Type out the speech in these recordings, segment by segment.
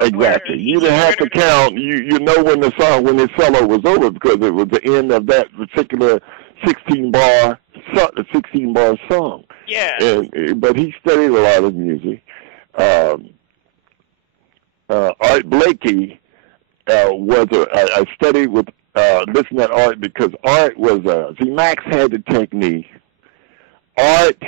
Exactly. You didn't have to count. You know when the solo was over because it was the end of that particular 16-bar song. Yeah. But he studied a lot of music. Art Blakey I studied with listening to Art because Art was Max had the technique. Art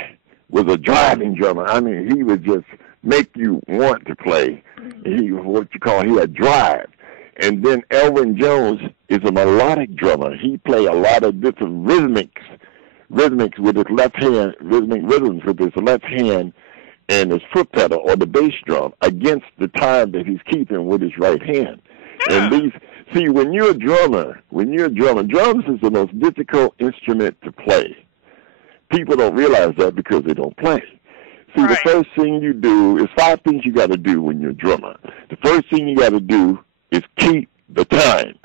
was a driving drummer. I mean, he would just make you want to play. He was he had drive. And then Elvin Jones is a melodic drummer. He played a lot of different rhythmics with his left hand, rhythms with his left hand and his foot pedal or the bass drum against the time that he's keeping with his right hand. And when you're a drummer, drums is the most difficult instrument to play. People don't realize that because they don't play. See, The first thing you do is 5 things you got to do when you're a drummer. The first thing you got to do is keep the time.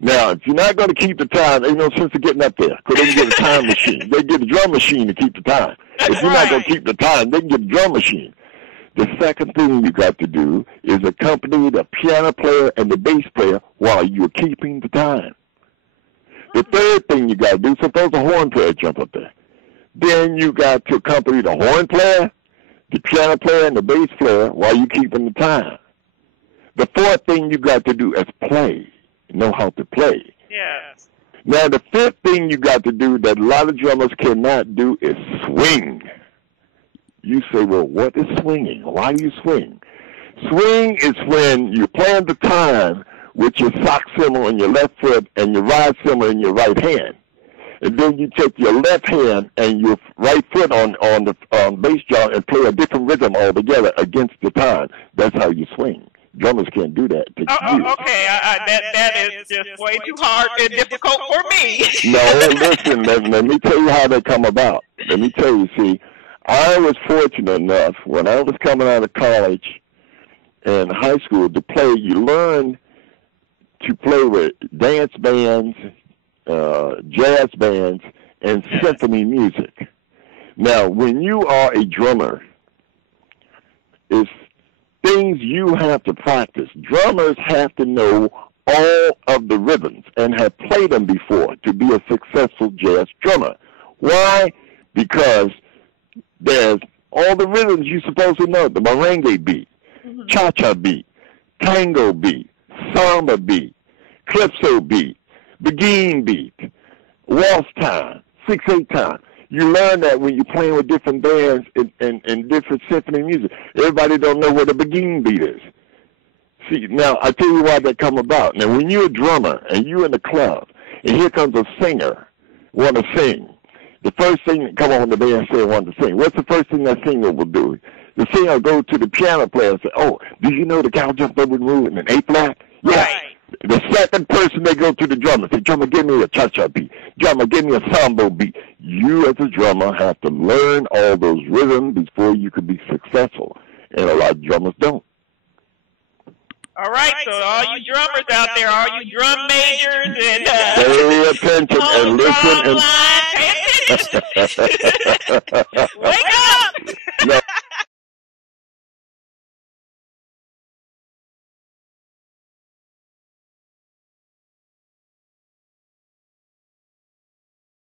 Now, if you're not going to keep the time, ain't no sense of getting up there because they can get a time machine. They get a drum machine to keep the time. If you're not going to keep the time, they can get a drum machine. The second thing you got to do is accompany the piano player and the bass player while you're keeping the time. The third thing you got to do, suppose the horn player jump up there. Then you got to accompany the horn player, the piano player, and the bass player while you're keeping the time. The fourth thing you got to do is play, know how to play. Yes. Now, the fifth thing you got to do that a lot of drummers cannot do is swing. You say, well, what is swinging? Why do you swing? Swing is when you're playing the time with your sock cymbal in your left foot and your ride cymbal in your right hand. And then you take your left hand and your right foot on the bass drum and play a different rhythm altogether against the time. That's how you swing. Drummers can't do that. It takes years. Okay. That is just way too hard and difficult for me. No, listen, let me tell you how they come about. Let me tell you, see, I was fortunate enough when I was coming out of college and high school to play. You learn to play with dance bands, jazz bands, and symphony music. Now, when you are a drummer, it's things you have to practice. Drummers have to know all of the rhythms and have played them before to be a successful jazz drummer. Why? Because there's all the rhythms you're supposed to know. The merengue beat, cha-cha beat, tango beat, samba beat, calypso beat, beguine beat, waltz time, 6/8 time. You learn that when you're playing with different bands and different symphony music. Everybody don't know what a beguine beat is. See, now, I tell you why that come about. Now, when you're a drummer and you're in the club, and here comes a singer, want to sing, the first thing that come on the band say want to sing. What's the first thing that singer will do? The singer will go to the piano player and say, oh, do you know the cow jumped over the moon in an A-flat? Yeah. Right. The second person, they go to the drummer. Say, drummer, give me a cha-cha beat. Drummer, give me a samba beat. You as a drummer have to learn all those rhythms before you can be successful. And a lot of drummers don't. All right, so all you drummers out there, all you drum majors and pay attention and listen and pay attention. Wake up!